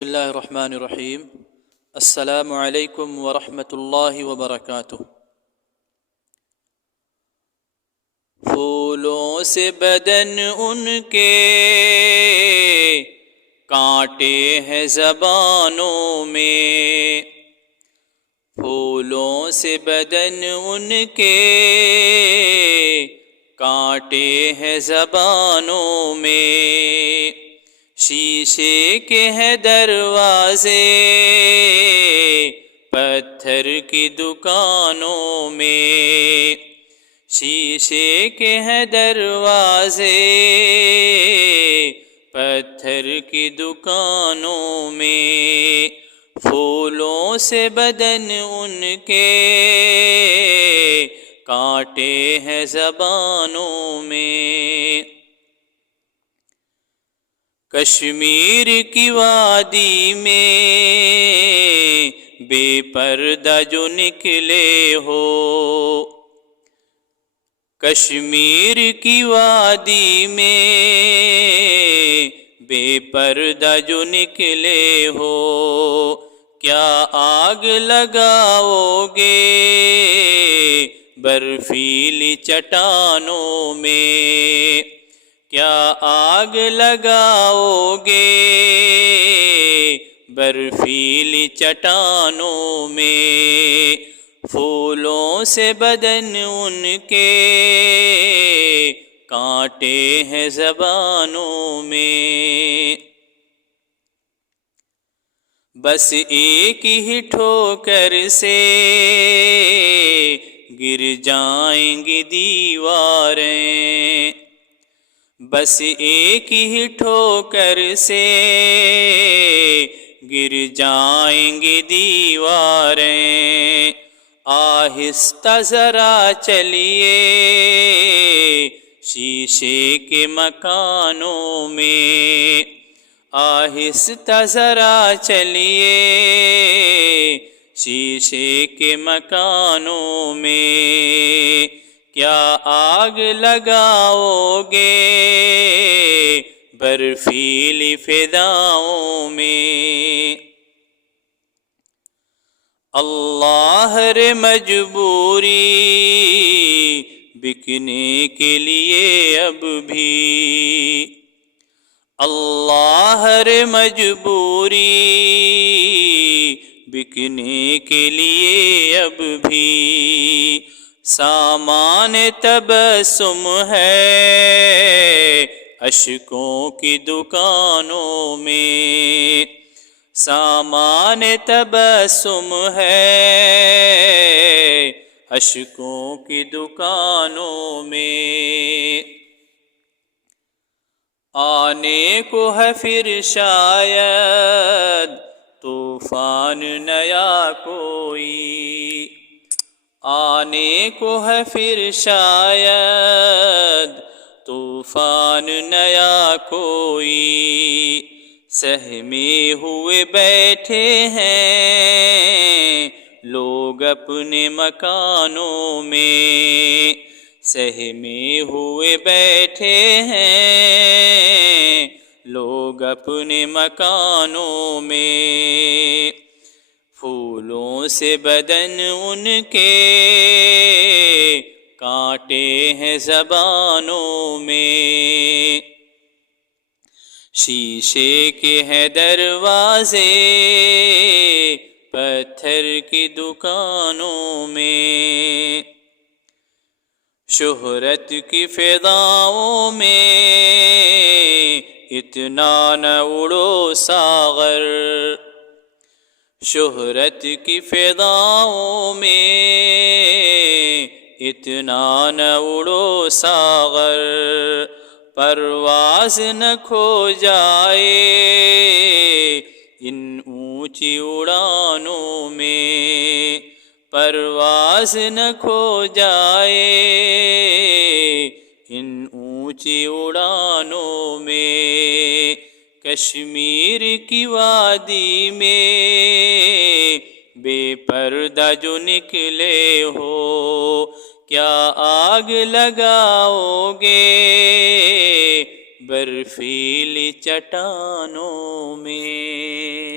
بسم اللہ الرحمن الرحیم۔ السلام علیکم ورحمۃ اللہ وبرکاتہ۔ پھولوں سے بدن ان کے کانٹے ہیں زبانوں میں، پھولوں سے بدن ان کے کانٹے ہیں زبانوں میں، شیشے کے ہیں دروازے پتھر کی دکانوں میں، شیشے کے ہیں دروازے پتھر کی دکانوں میں، پھولوں سے بدن ان کے کانٹے ہیں زبانوں میں۔ کشمیر کی وادی میں بے پردہ جو نکلے ہو، کشمیر کی وادی میں بے پردہ جو نکلے ہو، کیا آگ لگاؤ گے برفیلی چٹانوں میں، کیا آگ لگاؤ گے برفیلی چٹانوں میں، پھولوں سے بدن ان کے کانٹے ہیں زبانوں میں، بس ایک ہی ٹھوکر سے گر جائیں گی دیواریں، بس ایک ہی ٹھوکر سے گر جائیں گی دیواریں، آہستہ ذرا چلیے شیشے کے مکانوں میں، آہستہ ذرا چلیے شیشے کے مکانوں میں، کیا آگ لگاؤ گے برفیلی فضاؤں میں، اللہ رے مجبوری بکنے کے لیے اب بھی، اللہ رے مجبوری بکنے کے لیے اب بھی، سامان تبسم ہے اشکوں کی دکانوں میں، سامان تبسم ہے اشکوں کی دکانوں میں، آنے کو ہے پھر شاید طوفان نیا کوئی، آنے کو ہے پھر شاید طوفان نیا کوئی، سہمے ہوئے بیٹھے ہیں لوگ اپنے مکانوں میں، سہمے ہوئے بیٹھے ہیں لوگ اپنے مکانوں میں، پھولوں سے بدن ان کے کانٹے ہیں زبانوں میں، شیشے کے ہیں دروازے پتھر کی دکانوں میں، شہرت کی فضاؤں میں اتنا نہ اڑو ساغر، شہرت کی فضاؤں میں اتنا نہ اڑو ساغر، پرواز نہ کھو جائے ان اونچی اڑانوں میں، پرواز نہ کھو جائے ان اونچی اڑانوں میں، کشمیر کی وادی میں بے پردہ جو نکلے ہو، کیا آگ لگاؤ گے برفیلی چٹانوں میں۔